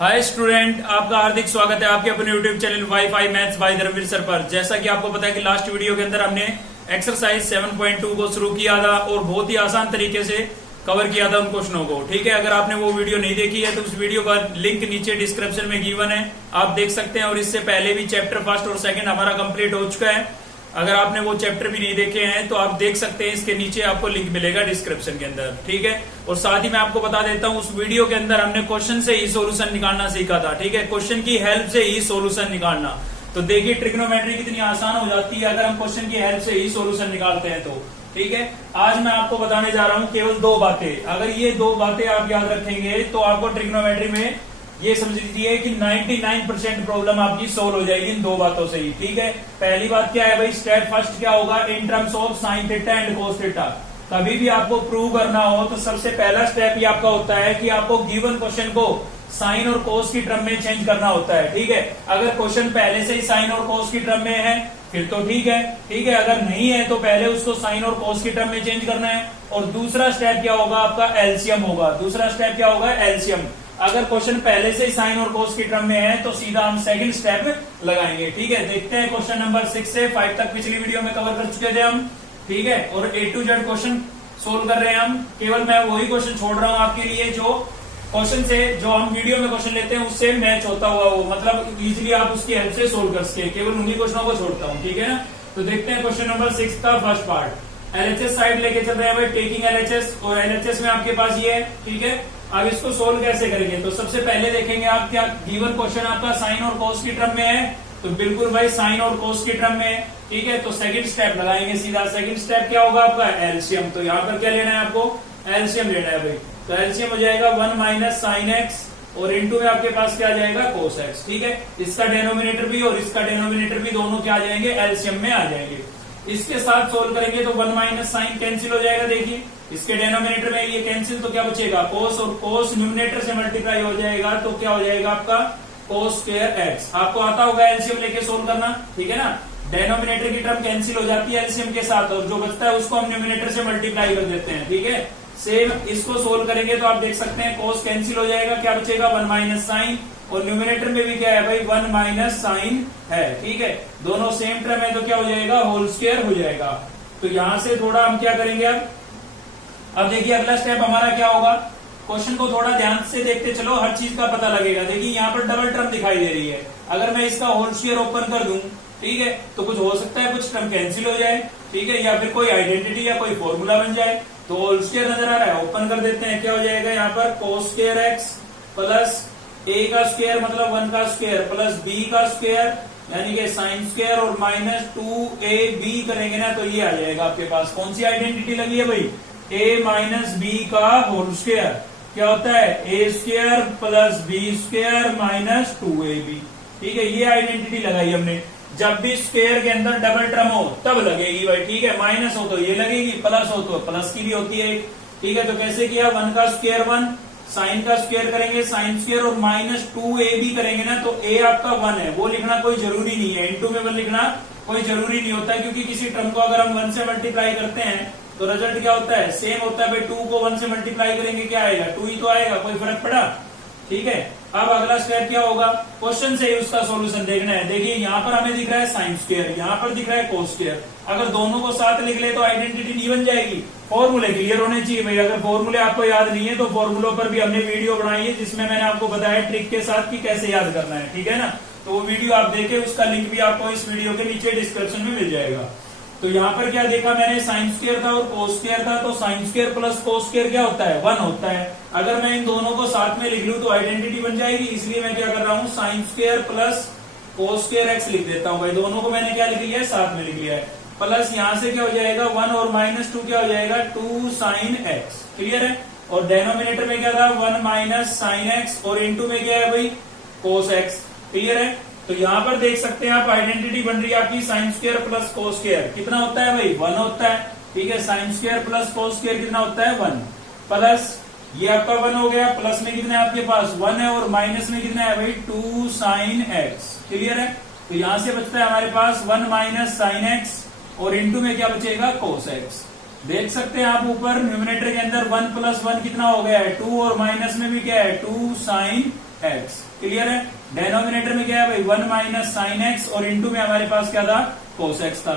Hi student, आपका हार्दिक स्वागत है आपके अपने YouTube channel WiFi maths by Dharmveer sir पर। जैसा कि आपको पता है कि लास्ट वीडियो के अंदर हमने एक्सरसाइज 7.2 को शुरू किया था और बहुत ही आसान तरीके से कवर किया था उन क्वेश्चनों को। ठीक है, अगर आपने वो वीडियो नहीं देखी है तो उस वीडियो का लिंक नीचे डिस्क्रिप्शन में गिवन है, आप देख सकते हैं। और इससे पहले भी चैप्टर फर्स्ट और सेकंड हमारा कंप्लीट हो चुका है। अगर आपने वो चैप्टर भी नहीं देखे हैं तो आप देख सकते हैं, इसके नीचे आपको लिंक मिलेगा डिस्क्रिप्शन के अंदर। ठीक है, और साथ ही मैं आपको बता देता हूं, उस वीडियो के अंदर हमने क्वेश्चन से ही सॉल्यूशन निकालना सीखा था। ठीक है, क्वेश्चन की हेल्प से ही सॉल्यूशन निकालना। तो देखिए ट्रिग्नोमेट्री कितनी आसान हो जाती है अगर हम क्वेश्चन की हेल्प से ही सॉल्यूशन निकालते हैं तो। ठीक है, आज मैं आपको बताने जा रहा हूं केवल दो बातें। अगर ये दो बातें आप याद रखेंगे तो आपको ट्रिग्नोमेट्री में ये समझ लीजिए कि 99% प्रॉब्लम आपकी सोल्व हो जाएगी इन दो बातों से ही। ठीक है, पहली बात क्या है भाई, स्टेप फर्स्ट क्या होगा, in terms of sine theta and cos theta. कभी भी आपको प्रूव करना हो तो सबसे पहला स्टेप ही आपका होता है कि आपको गिवन क्वेश्चन को साइन और कोस की टर्म में चेंज करना होता है। ठीक है, अगर क्वेश्चन पहले से ही साइन और कोस की टर्म में है फिर तो ठीक है। ठीक है, अगर नहीं है तो पहले उसको साइन और कोस की टर्म में चेंज करना है। और दूसरा स्टेप क्या होगा आपका, एलसीएम होगा। दूसरा स्टेप क्या होगा, एलसीएम। अगर क्वेश्चन पहले से ही साइन और कोस की टर्म में है तो सीधा हम सेकंड स्टेप लगाएंगे। ठीक है, देखते हैं क्वेश्चन नंबर 6 से 5 तक पिछली वीडियो में कवर कर चुके थे हम। ठीक है, और A to Z question solve कर रहे हैं हम। केवल मैं वही क्वेश्चन छोड़ रहा हूं आपके लिए जो क्वेश्चन से, जो हम वीडियो में क्वेश्चन लेते हैं उससे मैच होता हुआ, वो मतलब इजीली आप उसकी हेल्प से सोल्व कर सके। केवल उन्हीं क्वेश्चनों को छोड़ता हूँ। ठीक है ना, तो देखते हैं क्वेश्चन नंबर 6 का फर्स्ट पार्ट। एलएचएस साइड लेके चल रहे हैं भाई, टेकिंग एलएचएस, और एलएचएस में आपके पास ये है। ठीक है, अब इसको सोल्व कैसे करेंगे, तो सबसे पहले देखेंगे आप क्या गिवन क्वेश्चन आपका साइन और कोस की टर्म में है, तो बिल्कुल भाई साइन और कोस की टर्म में। ठीक है, तो सेकंड स्टेप लगाएंगे सीधा। सेकंड स्टेप क्या होगा आपका, एलसीएम। तो यहाँ पर क्या लेना है आपको, एलसीएम लेना है भाई। तो एलसीएम हो जाएगा 1 माइनस साइन एक्स और इंटू में आपके पास क्या आ जाएगा, कोस एक्स। ठीक है, इसका डेनोमिनेटर भी और इसका डेनोमिनेटर भी दोनों क्या आ जाएंगे, एलसीएम में आ जाएंगे। इसके साथ सोल्व करेंगे तो 1 माइनस साइन कैंसिल हो जाएगा। देखिए इसके डेनोमिनेटर में ये कैंसिल, तो क्या बचेगा, कोस, और कोस न्यूमिनेटर से मल्टीप्लाई हो जाएगा तो क्या हो जाएगा आपका, कोस स्क्वायर एक्स। आपको आता होगा एलसीएम लेके सोल्व करना। ठीक है ना, डेनोमिनेटर की टर्म कैंसिल हो जाती है एलसीएम के साथ और जो बचता है उसको हम न्यूमिनेटर से मल्टीप्लाई कर देते हैं। ठीक है, सेम इसको सोल्व करेंगे तो आप देख सकते हैं कोस कैंसिल हो जाएगा, क्या बचेगा 1 माइनस साइन, और न्यूमिनेटर में भी क्या है भाई 1 माइनस साइन है। ठीक है, दोनों सेम टर्म है तो क्या हो जाएगा, होल स्क्वायर हो जाएगा। तो यहां से थोड़ा हम क्या करेंगे अब देखिए अगला स्टेप हमारा क्या होगा, क्वेश्चन को थोड़ा ध्यान से देखते चलो, हर चीज का पता लगेगा। देखिए यहाँ पर डबल टर्म दिखाई दे रही है, अगर मैं इसका होल स्क्वायर ओपन कर दूं, ठीक है, तो कुछ हो सकता है कुछ टर्म कैंसिल हो जाए। ठीक है, या फिर कोई आइडेंटिटी या कोई फॉर्मूला बन जाए। तो होल स्क्वायर नजर आ रहा है, ओपन कर देते हैं, क्या हो जाएगा यहाँ पर, कोस स्क्वायर एक्स प्लस ए का स्क्वायर मतलब 1 का स्क्वायर प्लस बी का स्क्वायर यानी कि साइन स्क्वायर और माइनस 2ab करेंगे ना तो ये आ जाएगा आपके पास। कौन सी आइडेंटिटी लगी है भाई, a माइनस बी का होल स्क्वायर क्या होता है, a square plus B square minus 2ab। ठीक है, ये आइडेंटिटी लगाई हमने। जब भी स्क्वायर के अंदर डबल टर्म हो तब लगेगी भाई। ठीक है, माइनस हो तो ये लगेगी, प्लस हो तो प्लस की भी होती है। ठीक है, तो कैसे किया, 1 का स्क्वायर 1, साइन का स्क्वायर करेंगे साइन स्क्वायर और माइनस 2ab करेंगे ना तो a आपका 1 है, वो लिखना कोई जरूरी नहीं है, इनटू में 1 लिखना कोई जरूरी नहीं होता है, क्योंकि किसी टर्म को अगर हम 1 से मल्टीप्लाई करते हैं तो रिजल्ट क्या होता है, सेम होता है भाई। 2 को 1 से मल्टीप्लाई करेंगे क्या आएगा, 2 ही तो आएगा, कोई फर्क पड़ा। ठीक है, अब अगला स्टेप क्या होगा, क्वेश्चन से ही उसका सॉल्यूशन देखना है। देखिए यहाँ पर हमें दिख रहा है साइन स्क्वायर, यहाँ पर दिख रहा है कोस स्क्वायर। अगर दोनों को साथ लिख ले तो आइडेंटिटी नहीं बन जाएगी। फॉर्मूले क्लियर होने चाहिए भाई। अगर फॉर्मूले आपको याद नहीं है तो फॉर्मूलों पर भी हमने वीडियो बनाई है जिसमें मैंने आपको बताया ट्रिक के साथ कि कैसे याद करना है। ठीक है ना, तो वो वीडियो आप देखें, उसका लिंक भी आपको इस वीडियो के नीचे डिस्क्रिप्शन में मिल जाएगा। तो यहाँ पर क्या देखा मैंने, साइन स्क्वायर था और कोस स्क्वायर था, तो sine square plus cos square क्या होता है, 1 होता है। अगर मैं इन दोनों को साथ में लिख लूं तो आइडेंटिटी बन जाएगी, इसलिए मैं क्या कर रहा हूँ, sign square plus cos square x लिख देता हूँ भाई। दोनों को मैंने क्या लिख लिया है, साथ में लिख लिया है। प्लस यहाँ से क्या हो जाएगा 1 और माइनस 2 क्या हो जाएगा, 2 साइन एक्स। क्लियर है, और डेनोमिनेटर में क्या था 1 माइनस साइन एक्स और इंटू में क्या है भाई, कोस एक्स। क्लियर है, तो यहाँ पर देख सकते हैं आप आइडेंटिटी बन रही है आपकी, sign square plus cos square कितना होता है भाई, 1 होता है। ठीक है, sign square plus cos square कितना होता है, 1 प्लस ये आपका 1 हो गया, प्लस में कितना है आपके पास 1 है और माइनस में कितना है भाई 2 साइन एक्स। क्लियर है, तो यहां से बचता है हमारे पास 1 माइनस साइन एक्स और इंटू में क्या बचेगा, कोस एक्स। देख सकते हैं आप ऊपर न्यूमिनेटर के अंदर 1 प्लस 1 कितना हो गया है 2 और माइनस में भी क्या है 2 साइन एक्स। क्लियर है? डेनोमिनेटर में क्या है भाई 1 माइनस साइन एक्स और इंटू में हमारे पास क्या था कोस एक्स था।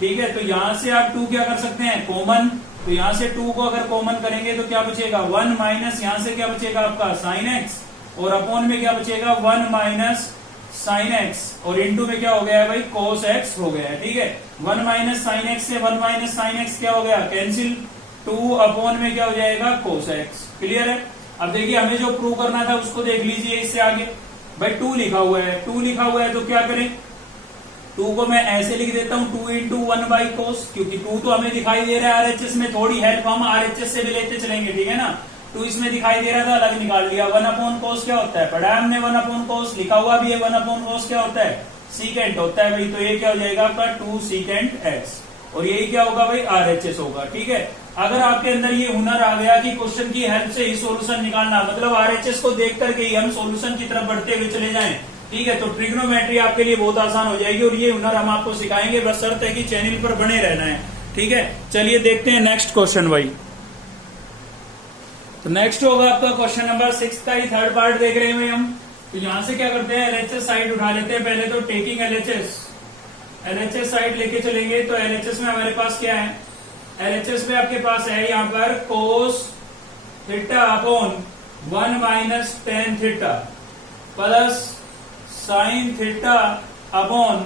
ठीक है, तो यहां से आप 2 क्या कर सकते हैं कॉमन, तो यहां से 2 को अगर कॉमन करेंगे तो क्या बचेगा 1 माइनस यहां से क्या बचेगा आपका साइन एक्स और अपॉन में क्या बचेगा 1 माइनस साइन एक्स और इंटू में क्या हो गया है भाई कोस एक्स हो गया है। ठीक है, 1 माइनस साइन एक्स से 1 माइनस साइन एक्स क्या हो गया कैंसिल, 2 अपॉन में क्या हो जाएगा कोस एक्स। क्लियर है? अब देखिए हमें जो प्रूव करना था उसको देख लीजिए इससे आगे। भाई 2 लिखा हुआ है, 2 लिखा हुआ है तो क्या करें, 2 को मैं ऐसे लिख देता हूं 2 इंटू 1 बाई कोस, क्योंकि 2 तो हमें दिखाई दे रहा है आरएचएस में, थोड़ी हेल्प हम आरएचएस से भी लेते चलेंगे। ठीक है ना, 2 इसमें दिखाई दे रहा था अलग निकाल लिया। 1 अपॉन कोस क्या होता है पढ़ा है हमने, 1 अपॉन कोस लिखा हुआ भी है। 1 अपॉन कोस क्या होता है सीकेंट होता है भाई, तो ये क्या हो जाएगा आपका 2 सीकेंट एक्स और यही क्या होगा भाई आरएचएस होगा। ठीक है, अगर आपके अंदर ये हुनर आ गया कि क्वेश्चन की हेल्प से ही सॉल्यूशन निकालना, मतलब आरएचएस को देख करके ही हम सॉल्यूशन की तरफ बढ़ते हुए चले जाएं, ठीक है, तो ट्रिग्नोमेट्री आपके लिए बहुत आसान हो जाएगी और ये हुनर हम आपको सिखाएंगे, बस शर्त है कि चैनल पर बने रहना है। ठीक है, चलिए देखते हैं नेक्स्ट क्वेश्चन भाई। तो नेक्स्ट होगा आपका क्वेश्चन नंबर 6 का ही थर्ड पार्ट देख रहे हैं हम। तो यहां से क्या करते हैं एलएचएस साइड उठा लेते हैं पहले, तो टेकिंग एलएचएस साइड लेके चलेंगे। तो एलएचएस में हमारे पास क्या है, एलएचएस में आपके पास है यहाँ पर कोस theta upon 1 minus tan theta plus sign theta upon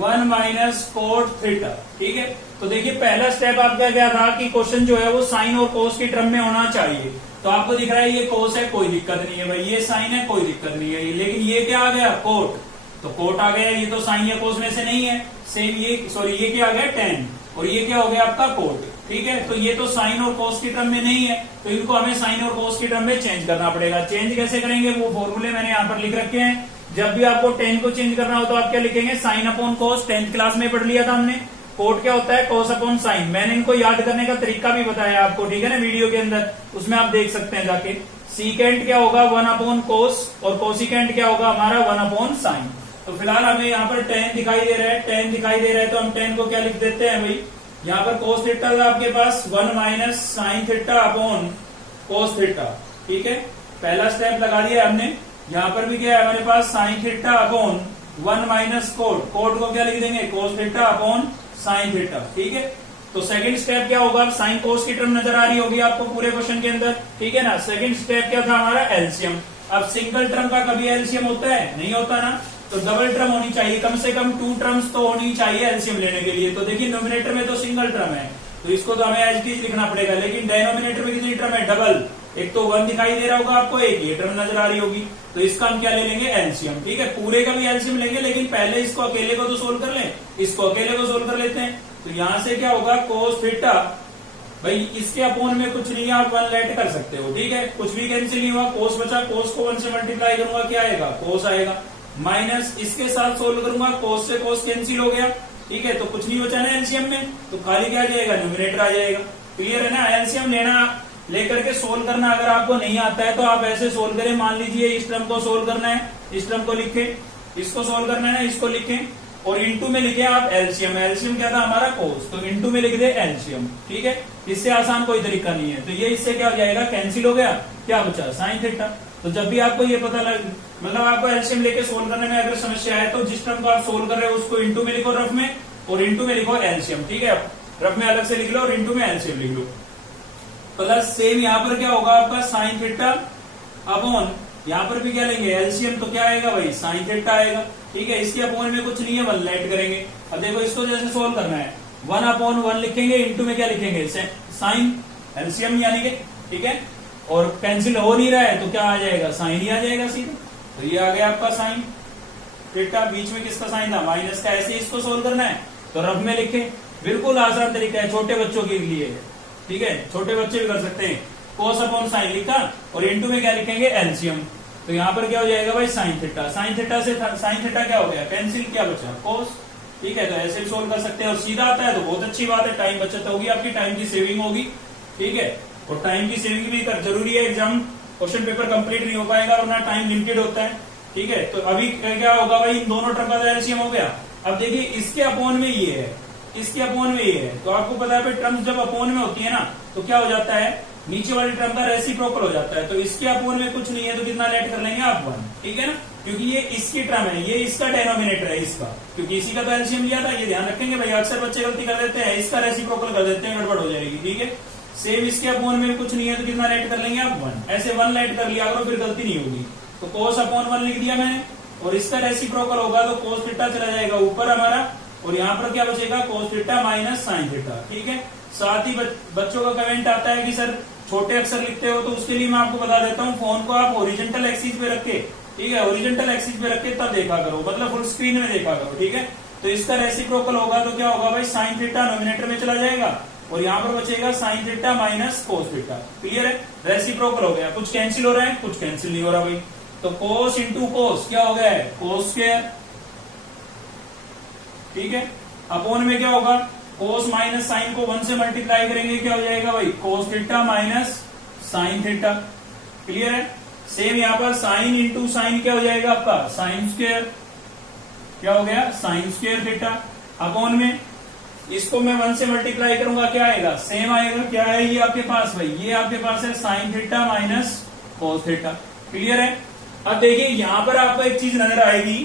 1 minus cot theta. ठीक है, तो देखिए पहला स्टेप आपका क्या था कि क्वेश्चन जो है वो साइन और कोस की टर्म में होना चाहिए। तो आपको दिख रहा है ये कोस है कोई दिक्कत नहीं है भाई, ये साइन है कोई दिक्कत नहीं है, लेकिन ये क्या आ गया कोट, तो कोट आ गया, ये तो साइन या कोस में से नहीं है। सेम ये सॉरी ये क्या आ गया टेन और ये क्या हो गया आपका कोट। ठीक है, तो ये तो साइन और कोस की टर्म में नहीं है, तो इनको हमें साइन और कोस की टर्म में चेंज करना पड़ेगा। चेंज कैसे करेंगे वो फॉर्मूले मैंने यहाँ पर लिख रखे हैं। जब भी आपको टेन को चेंज करना हो तो आप क्या लिखेंगे साइन अपॉन कोस, 10th क्लास में पढ़ लिया था हमने। कोट क्या होता है कोस अपॉन साइन, मैंने इनको याद करने का तरीका भी बताया आपको, ठीक है ना, वीडियो के अंदर, उसमें आप देख सकते हैं जाके। सीकेंट क्या होगा 1 अपॉन कोस और कोसिकेंट क्या होगा हमारा 1 अपॉन साइन। तो फिलहाल हमें यहाँ पर 10 दिखाई दे रहा है, 10 दिखाई दे रहा है तो हम 10 को क्या लिख देते हैं भाई, यहाँ पर कोस थीटा था आपके पास 1 minus sine theta upon cos theta. ठीक है, पहला स्टेप लगा दिया हमने। यहाँ पर भी क्या है हमारे पास sine theta upon 1 minus cot, cot को क्या लिख देंगे cos theta upon sine theta. ठीक है, तो सेकंड स्टेप क्या होगा, साइन कोस की टर्म नजर आ रही होगी आपको पूरे क्वेश्चन के अंदर। ठीक है ना, सेकंड स्टेप क्या था हमारा एलसीएम। अब सिंगल टर्म का कभी एलसीएम होता है नहीं होता ना, तो डबल टर्म होनी चाहिए, कम से कम 2 टर्म्स तो होनी चाहिए एलसीएम लेने के लिए। तो देखिए नोमिनेटर में तो सिंगल टर्म है तो इसको तो हमें एज इट इज लिखना पड़ेगा, लेकिन डेनोमिनेटर में कितनी टर्म है डबल, एक तो 1 दिखाई दे रहा होगा आपको, एक ये टर्म नजर आ रही होगी, तो इसका हम क्या ले लेंगे एलसीएम। ठीक है, पूरे का भी एलसीएम लेंगे, लेकिन पहले इसको अकेले को तो सोल्व कर लें, इसको अकेले को सोल्व कर लेते हैं। तो यहां से क्या होगा कोस थीटा, भाई इसके अपोन में कुछ नहीं है, आप 1 लेट कर सकते हो। ठीक है, कुछ भी कैंसिल नहीं हुआ, कोस बचा, कोस को 1 से मल्टीप्लाई करूंगा क्या आएगा कोस आएगा, माइनस इसके साथ सोल्व करूंगा कोस से कोस कैंसिल हो गया। ठीक है, तो कुछ नहीं बचा ना एलसीएम में, तो खाली क्या आ जाएगा न्यूमिनेटर आ जाएगा। क्लियर है ना, एलसीएम लेना लेकर के सोल्व करना अगर आपको नहीं आता है तो आप ऐसे सोल्व करें, मान लीजिए इस टर्म को सोल्व करना है, इस टर्म को लिखे, इसको सोल्व करना है, इसको लिखें और इंटू में लिखे आप एलसीएम। एलसीएम क्या था हमारा कोस, तो इंटू में लिख दे एलसीएम। ठीक है, इससे आसान कोई तरीका नहीं है। तो ये इससे क्या हो जाएगा कैंसिल हो गया, क्या बचा साइन थीटा। तो जब भी आपको ये पता लग, मतलब आपको एलसीएम लेके सोल्व करने में अगर समस्या है तो जिस टर्म को आप सोल्व कर रहे हो उसको इंटू में लिखो रफ में और इंटू में लिखो एलसीएम। ठीक है, रफ में अलग से लिख लो और इंटू में एलसीएम लिख लो। प्लस सेम यहाँ पर क्या होगा आपका साइन थीटा अपॉन, यहाँ पर भी क्या लेंगे एलसीएम, तो क्या आएगा भाई साइन थीटा आएगा। ठीक है, इसके अपॉन में कुछ नहीं है 1 लेट करेंगे। अब देखो इसको जैसे सोल्व करना है 1 अपॉन 1 लिखेंगे, इंटू में क्या लिखेंगे साइन एलसीएम यानी कि। ठीक है, और कैंसिल हो नहीं रहा है तो क्या आ जाएगा साइन ही आ जाएगा सीधे। तो ये आ गया आपका साइन थीटा, बीच में किसका साइन था माइनस का। ऐसे इसको सोल्व करना है तो रफ में लिखे, बिल्कुल आसान तरीका है, छोटे बच्चों के लिए। ठीक है, छोटे बच्चे भी कर सकते हैं। कोस अपॉन साइन लिखा और इंटू में क्या लिखेंगे एलसीएम, तो यहाँ पर क्या हो जाएगा भाई साइन थीटा। साइन थीटा से साइन थीटा क्या हो गया कैंसिल, क्या बचा कोस। ठीक है, तो ऐसे भी सोल्व कर सकते हैं और सीधा आता है तो बहुत अच्छी बात है, टाइम बचत होगी, आपकी टाइम की सेविंग होगी। ठीक है, और टाइम की सेविंग भी जरूरी है, एग्जाम क्वेश्चन पेपर कंप्लीट नहीं हो पाएगा वरना टाइम लिमिटेड होता है। ठीक है, तो अभी क्या होगा भाई इन दोनों टर्म का एलसीएम हो गया। अब देखिए इसके अपॉन में ये है, इसके अपॉन में ये है, तो आपको पता है भाई टर्म्स जब अपॉन में होती है ना तो क्या हो जाता है नीचे वाली टर्म का रेसिप्रोकल हो जाता है, तो इसके अपोन में कुछ नहीं है तो कितना लेट कर लेंगे आप 1, ठीक है ना, क्योंकि ये इसकी टर्म है, ये इसका डेनोमिनेटर है इसका, क्योंकि इसी का तो एलसीएम लिया था। ये ध्यान रखेंगे भाई, अक्सर बच्चे गलती कर देते हैं, इसका रेसिप्रोकल कर देते हैं, गड़बड़ हो जाएगी, ठीक है। सेम इसके अपोन में कुछ नहीं है तो कितना लेट कर लेंगे आप 1, ऐसे 1 लेट कर लिया करो, फिर गलती नहीं होगी। तो cos अपॉन 1 लिख दिया मैंने, और इसका रेसिप्रोकल होगा तो cos थीटा चला जाएगा ऊपर हमारा, और यहाँ पर क्या बचेगा cos theta minus sine theta, ठीक है। साथ ही बच्चों का कमेंट आता है कि सर छोटे अक्षर लिखते हो, तो उसके लिए मैं आपको बता देता हूँ, फोन को आप ओरिजेंटल एक्सिस पे रख के, ठीक है, ओरिजेंटल एक्सिस पे रख के तब देखा करो, मतलब फुल स्क्रीन में देखा करो, ठीक है। तो इसका रेसिप्रोकल होगा तो क्या होगा भाई, साइन थीटा नोमिनेटर में चला जाएगा, और यहाँ पर बचेगा sine theta minus cos theta, clear है। रेसिप्रोकल हो गया, कुछ कैंसिल हो रहा है, कुछ कैंसिल नहीं हो रहा भाई, तो कोस इंटू कोस क्या हो गया है, कोस स्क्वायर, ठीक है। अपोन में क्या होगा, कोस माइनस साइन को 1 से मल्टीप्लाई करेंगे, क्या हो जाएगा भाई, कोस theta minus sine theta, clear है। सेम यहाँ पर साइन इंटू साइन क्या हो जाएगा आपका, साइन स्क्वायर, क्या हो गया, साइन स्क्वायर थीटा। अपोन में इसको मैं 1 से मल्टीप्लाई करूंगा, क्या आएगा, सेम आएगा, क्या है ये आपके पास भाई, ये आपके पास है sine theta minus cos theta, clear है। अब देखिए यहाँ पर आपको एक चीज नजर आएगी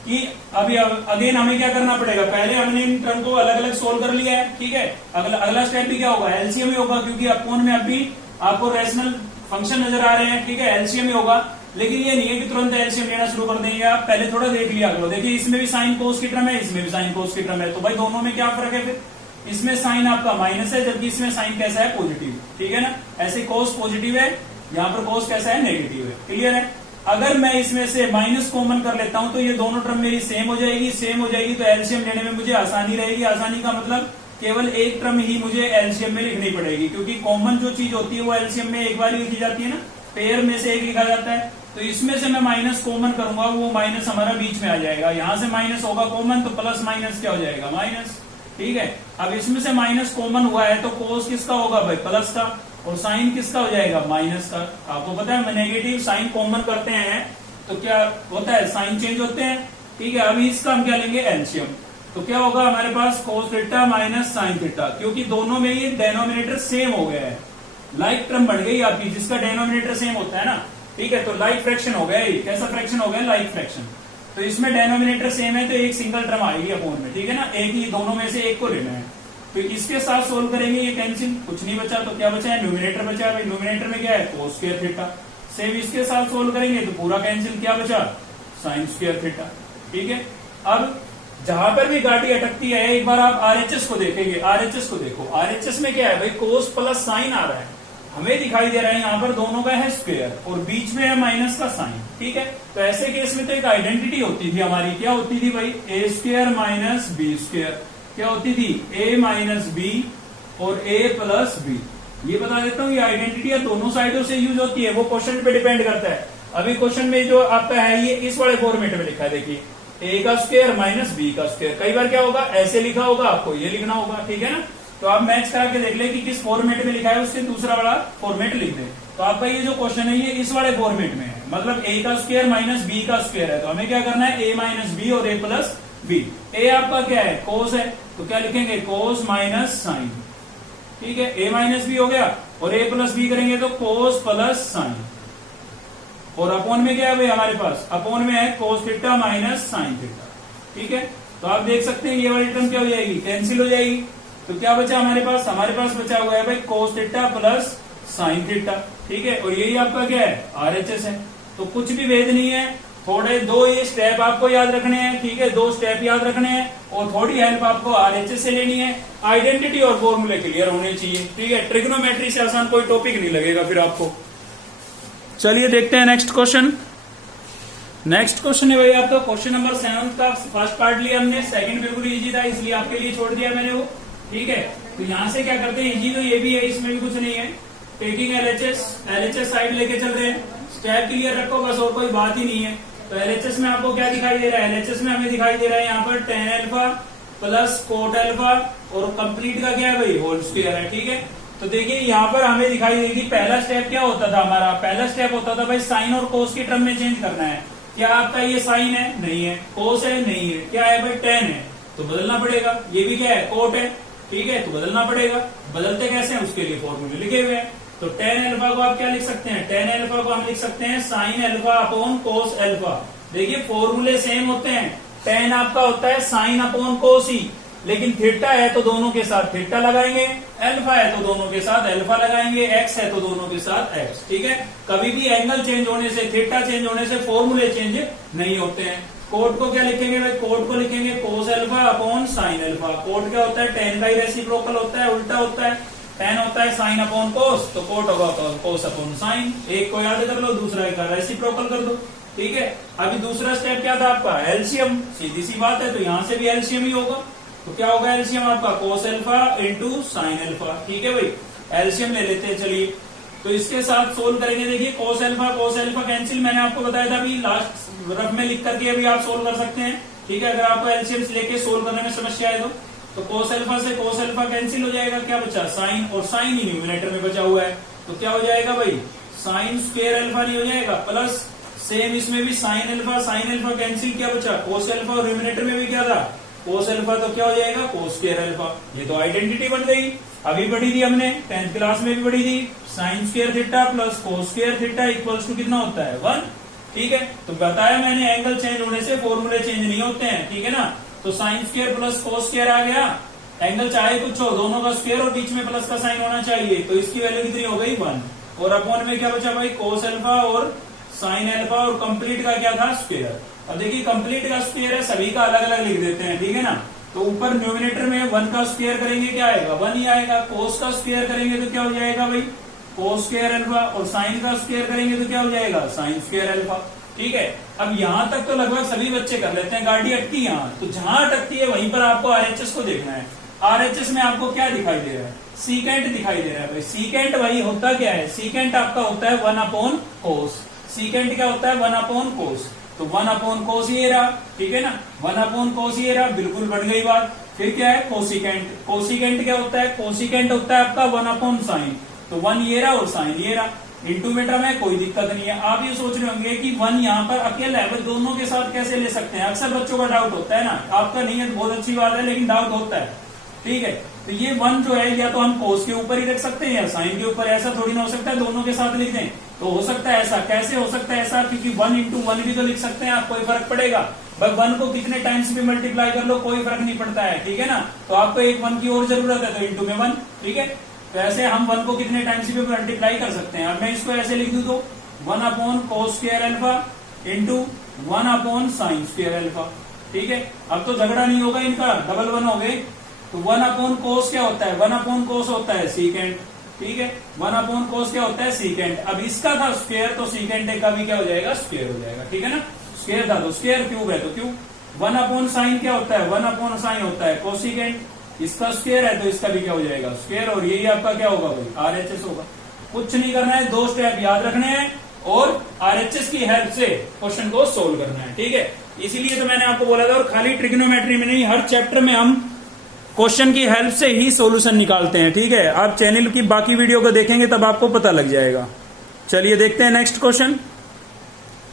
कि अभी अगेन हमें क्या करना पड़ेगा, पहले हमने इन टर्म को अलग अलग सोल्व कर लिया है, ठीक है। अगला स्टेप भी क्या होगा, एलसीएम ही होगा, क्योंकि अपोन में अभी आपको रैशनल फंक्शन नजर आ रहे हैं, ठीक है, एलसीएम ही होगा। लेकिन ये नहीं है कि तुरंत एलसीएम लेना शुरू कर देंगे आप, पहले थोड़ा देख लिया करो। देखिए इसमें भी साइन कोस की टर्म है, इसमें भी साइन कोस की टर्म है, तो भाई दोनों में क्या फर्क है, फिर इसमें साइन आपका माइनस है, जबकि इसमें साइन कैसा है, पॉजिटिव, ठीक है ना। ऐसे कोस पॉजिटिव है, यहाँ पर कोस कैसा है, नेगेटिव है, क्लियर है। अगर मैं इसमें से माइनस कॉमन कर लेता हूं तो ये दोनों टर्म मेरी सेम हो जाएगी, सेम हो जाएगी, तो एलसीएम लेने में मुझे आसानी रहेगी। आसानी का मतलब केवल एक टर्म ही मुझे एलसीएम में लिखनी पड़ेगी, क्योंकि कॉमन जो चीज होती है वो एलसीएम में एक बार ही लिखी जाती है ना, पेयर में से एक लिखा जाता है। तो इसमें से मैं माइनस कॉमन करूंगा, वो माइनस हमारा बीच में आ जाएगा, यहां से माइनस होगा कॉमन, तो प्लस माइनस क्या हो जाएगा, माइनस, ठीक है। अब इसमें से माइनस कॉमन हुआ है तो कोस किसका होगा भाई, प्लस का, और साइन किसका हो जाएगा, माइनस का। आपको पता है नेगेटिव साइन कॉमन करते हैं तो क्या होता है, साइन चेंज होते हैं, ठीक है। अभी इसका हम क्या लेंगे, एलसीएम, तो क्या होगा हमारे पास cos theta minus sine theta, क्योंकि दोनों में ये डेनोमिनेटर सेम हो गया है, लाइक टर्म बन गई आपकी, जिसका डेनोमिनेटर सेम होता है ना, ठीक है। तो लाइक फ्रैक्शन हो गया, ये कैसा फ्रैक्शन हो गया, लाइक फ्रैक्शन। तो इसमें डेनोमिनेटर सेम है तो एक सिंगल टर्म आएगी अपोन में, ठीक है ना, एक ही, दोनों में से एक को लेना है। तो इसके साथ सोल्व करेंगे, ये कैंसिल, कुछ नहीं बचा, तो क्या बचा है, न्यूमिनेटर बचा है भाई, न्यूमिनेटर में क्या है, कोस स्क्वायर थीटा। सेम इसके साथ सोल्व करेंगे तो पूरा कैंसिल, क्या बचा, साइन स्क्वायर थीटा, ठीक है। अब जहां पर भी गाड़ी अटकती है, एक बार आप आरएचएस को देखेंगे, आरएचएस को देखो, आरएचएस में क्या है भाई, कोस प्लस साइन आ रहा है, हमें दिखाई दे रहा है यहाँ पर दोनों का है स्क्वायर और बीच में है माइनस का साइन, ठीक है। तो ऐसे केस में तो एक आइडेंटिटी होती थी हमारी, क्या होती थी भाई, ए स्क्वायर माइनस बी स्क्वायर, क्या होती थी, ए माइनस बी और ए प्लस बी। ये बता देता हूँ, ये आइडेंटिटी दोनों साइडों से यूज होती है, वो क्वेश्चन पे डिपेंड करता है। अभी क्वेश्चन में जो आपका है ये इस वाले फॉर्मेट में लिखा है, देखिए ए का स्क्वायर माइनस बी का स्क्वायर, कई बार क्या होगा ऐसे लिखा होगा, आपको ये लिखना होगा, ठीक है ना। तो आप मैच करा के देख ले कि किस फॉर्मेट में लिखा है, उससे दूसरा वाला फॉर्मेट लिख दे। तो आपका ये जो क्वेश्चन है ये इस वाले फॉर्मेट में है, मतलब ए का स्क्वायर माइनस बी का स्क्वायर है, तो हमें क्या करना है, ए माइनस बी और ए प्लस बी। ए आपका क्या है, कोस है, तो क्या लिखेंगे, कोस माइनस साइन, ठीक है, ए माइनस बी हो गया, और ए प्लस बी करेंगे तो कोस प्लस साइन, और अपॉन में क्या है भाई हमारे पास, अपॉन में है कोस थीटा माइनस साइन थीटा, ठीक है। तो आप देख सकते हैं ये वाली टर्म क्या हो जाएगी, कैंसिल हो जाएगी। तो क्या बचा हमारे पास बचा हुआ है भाई cos theta plus sign theta, ठीक है, और यही आपका क्या है, आरएचएस है। तो कुछ भी भेद नहीं है, थोड़े दो ये स्टेप आपको याद रखने हैं, ठीक है, दो स्टेप याद रखने हैं, और थोड़ी हेल्प आपको आरएचएस से लेनी है। आइडेंटिटी और फॉर्मूले क्लियर होने चाहिए, ठीक है। ट्रिग्नोमेट्री से आसान कोई टॉपिक नहीं लगेगा फिर आपको। चलिए देखते हैं नेक्स्ट क्वेश्चन। नेक्स्ट क्वेश्चन है भाई आपका क्वेश्चन नंबर 7 का फर्स्ट पार्ट लिया हमने, सेकंड बिल्कुल इजी था इसलिए आपके लिए छोड़ दिया मैंने वो, ठीक है। तो यहां से क्या करते हैं, इजी तो ये भी है, इसमें भी कुछ नहीं है, टेकिंग एलएचएस साइड लेके चल रहे हैं, स्टेप क्लियर रखो बस, और कोई बात ही नहीं है। तो एलएचएस में आपको क्या दिखाई दे रहा है, एलएचएस में हमें दिखाई दे रहा है यहाँ पर tan alpha plus coat alpha, और कंप्लीट का क्या है भाई, होल स्क्वायर है, ठीक है। तो देखिए यहाँ पर हमें दिखाई देगी पहला स्टेप क्या होता था हमारा, पहला स्टेप होता था भाई साइन और कोस की टर्म में चेंज करना है। क्या आपका ये साइन है, नहीं है, कोस है, नहीं है, क्या है भाई टेन है, तो बदलना पड़ेगा। ये भी क्या है, कोट है, ठीक है, तो बदलना पड़ेगा। बदलते कैसे हैं उसके लिए फॉर्मूले लिखे हुए हैं। तो टेन अल्फा को आप क्या लिख सकते हैं, टेन अल्फा को हम लिख सकते हैं sine alpha upon cos alpha. देखिए फॉर्मूले सेम होते हैं, टेन आपका होता है साइन अपॉन कोस ही, लेकिन थीटा है तो दोनों के साथ थीटा लगाएंगे, अल्फा है तो दोनों के साथ अल्फा लगाएंगे, एक्स है तो दोनों के साथ एक्स। ठीक है, कभी भी एंगल चेंज होने से, थीटा चेंज होने से फॉर्मूले चेंज नहीं होते हैं। कोट को क्या लिखेंगे भाई, कोट को लिखेंगे cos alpha upon sine alpha. Cot क्या होता है, टेन का ही रेसिप्रोकल होता है, उल्टा होता है, टेन होता है साइन अपॉन कोस, तो कोट होगा कोस अपॉन साइन। एक को याद कर लो, दूसरा का रेसिप्रोकल कर दो। ठीक है, अभी दूसरा स्टेप क्या था आपका, एलसीएम। सीधी सी बात है, तो यहां से भी एलसीएम ही होगा। तो क्या होगा एलसीएम आपका, cos alpha into sine alpha. ठीक है भाई, एलसीएम ले लेते हैं। चलिए, तो इसके साथ सोल्व करेंगे। देखिए कोस अल्फा कैंसिल, मैंने आपको बताया था अभी लास्ट रफ में लिख करके अभी आप सोल्व कर सकते हैं। ठीक है, अगर आपको एलसीएम लेके सोल्व करने में समस्या है तो कोस अल्फा से कोस अल्फा कैंसिल हो जाएगा, क्या बचा साइन, और साइन ही न्यूमिनेटर में बचा हुआ है, तो क्या हो जाएगा भाई, साइन स्क्वायर अल्फा नहीं हो जाएगा, प्लस सेम इसमें भी साइन अल्फा कैंसिल, क्या बचा कोस अल्फा, और न्यूमिनेटर में भी क्या था कोस अल्फा, तो क्या हो जाएगा कोस स्क्वायर अल्फा। ये तो आइडेंटिटी बन गई, अभी पढ़ी थी हमने 10th क्लास में भी पढ़ी थी, sine square theta plus cos square theta equals to कितना होता है 1। ठीक है, तो बताया मैंने एंगल चेंज होने से फॉर्मूले चेंज नहीं होते हैं। ठीक है ना, तो sine square plus cos square आ गया, एंगल चाहे कुछ हो, दोनों का स्क्वायर और बीच में प्लस का साइन होना चाहिए, तो इसकी वैल्यू कितनी हो गई 1, और अपॉन में क्या बचा भाई कोस अल्फा और साइन अल्फा, और कंप्लीट का क्या था स्क्वायर। अब देखिए कंप्लीट का स्क्वायर है, सभी का अलग अलग लिख देते हैं। ठीक है ना, तो ऊपर न्यूमिनेटर में 1 का स्क्वायर करेंगे क्या आएगा 1 ही आएगा, कोस का स्क्वायर करेंगे तो क्या हो जाएगा भाई कोस स्क्वायर अल्फा, और साइन का स्क्वायर करेंगे तो क्या हो जाएगा साइन स्क्वायर अल्फा। ठीक है, अब यहां तक तो लगभग सभी बच्चे कर लेते हैं, गाड़ी अटकी यहाँ, तो जहां अटकती है वहीं पर आपको आरएचएस को देखना है। आरएचएस में आपको क्या दिखाई दे रहा है, सीकेंट दिखाई दे रहा है भाई। सीकेंट वही होता क्या है, सीकेंट आपका होता है 1 अपॉन कोस। सीकेंट क्या होता है 1 अपॉन कोस, तो 1 अपॉन कोस ये रहा। ठीक है ना, 1 अपॉन कोस ये रहा, बिल्कुल बढ़ गई बात। फिर क्या है कोसिकेंट, कोसिकेंट क्या होता है, कोसिकेंट होता है आपका 1 अपॉन साइन, तो 1 ये रहा और साइन ये रहा। इंटू में टर्म है, कोई दिक्कत नहीं है। आप ये सोच रहे होंगे कि 1 यहाँ पर अकेला है, दोनों के साथ कैसे ले सकते हैं, अक्सर बच्चों का डाउट होता है ना, आपका नहीं है बहुत अच्छी बात है, लेकिन डाउट होता है। ठीक है, तो ये 1 जो है या तो हम कोस के ऊपर ही रख सकते हैं या साइन के ऊपर, ऐसा थोड़ी ना हो सकता है दोनों के साथ लिख दें। तो हो सकता है ऐसा, कैसे हो सकता है ऐसा, क्योंकि 1 इंटू 1 भी तो लिख सकते हैं आप, कोई फर्क पड़ेगा, बस 1 को कितने टाइम्स भी मल्टीप्लाई कर लो कोई फर्क नहीं पड़ता है। ठीक है ना, तो आपको एक 1 की और जरूरत है तो इंटू में 1। ठीक है, तो ऐसे हम 1 को कितने टाइम्स भी मल्टीप्लाई कर सकते हैं। अब मैं इसको ऐसे लिख दूं तो 1 upon cos square alpha into 1 upon sine square alpha. ठीक है, अब तो झगड़ा नहीं होगा इनका, डबल 1 हो गए। तो 1 अपॉन कोस क्या होता है, 1 अपॉन कोस होता है सीकेंट। ठीक है, 1 अपॉन कोस क्या होता है सीकेंट। अब इसका था स्क्वायर, तो सीकेंट का भी क्या हो जाएगा स्क्वायर हो जाएगा। ठीक है ना, स्क्वायर था तो स्क्वायर, क्यूब है तो क्यूब। 1 अपॉन साइन क्या होता है, 1 अपॉन साइन होता है कोसिकेंट, इसका स्क्वायर है तो इसका भी क्या हो जाएगा स्क्वायर, और यही आपका क्या होगा भाई आरएचएस होगा। कुछ नहीं करना है, 2 स्टेप याद रखने हैं और आरएचएस की हेल्प से क्वेश्चन को सोल्व करना है। ठीक है, इसीलिए तो मैंने आपको बोला था, और खाली ट्रिग्नोमेट्री में नहीं, हर चैप्टर में हम क्वेश्चन की हेल्प से ही सॉल्यूशन निकालते हैं। ठीक है, आप चैनल की बाकी वीडियो को देखेंगे तब आपको पता लग जाएगा। चलिए देखते हैं नेक्स्ट क्वेश्चन।